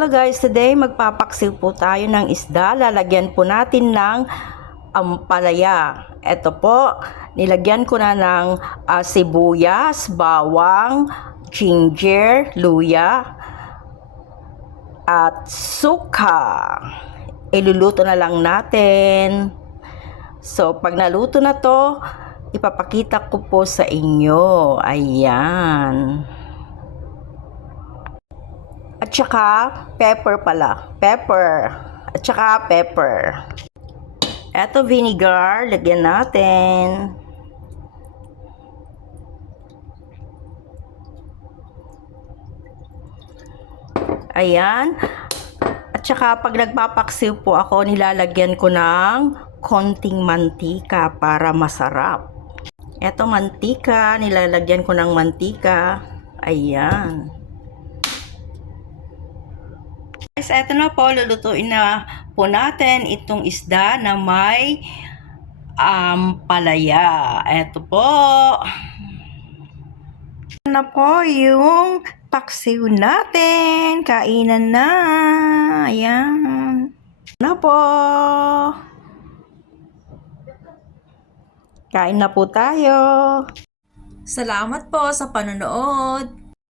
Hello guys, today magpapaksiw po tayo ng isda. Lalagyan po natin ng ampalaya. Ito po, nilagyan ko na ng ah, sibuyas, bawang, ginger, luya, at suka. Iluluto na lang natin. So, pag naluto na to, ipapakita ko po sa inyo. Ayan. At saka, pepper pala. Pepper. At saka, pepper. Eto, vinegar. Lagyan natin. Ayan. At saka, pag nagpapaksiw po ako, nilalagyan ko ng konting mantika para masarap. Eto, mantika. Nilalagyan ko ng mantika. Ayan. Guys, eto na po, lulutuin na po natin itong isda na may um, palaya. Eto po. Na po yung paksiw natin. Kainan na. Ayan. Na po. Kain na po tayo. Salamat po sa panonood.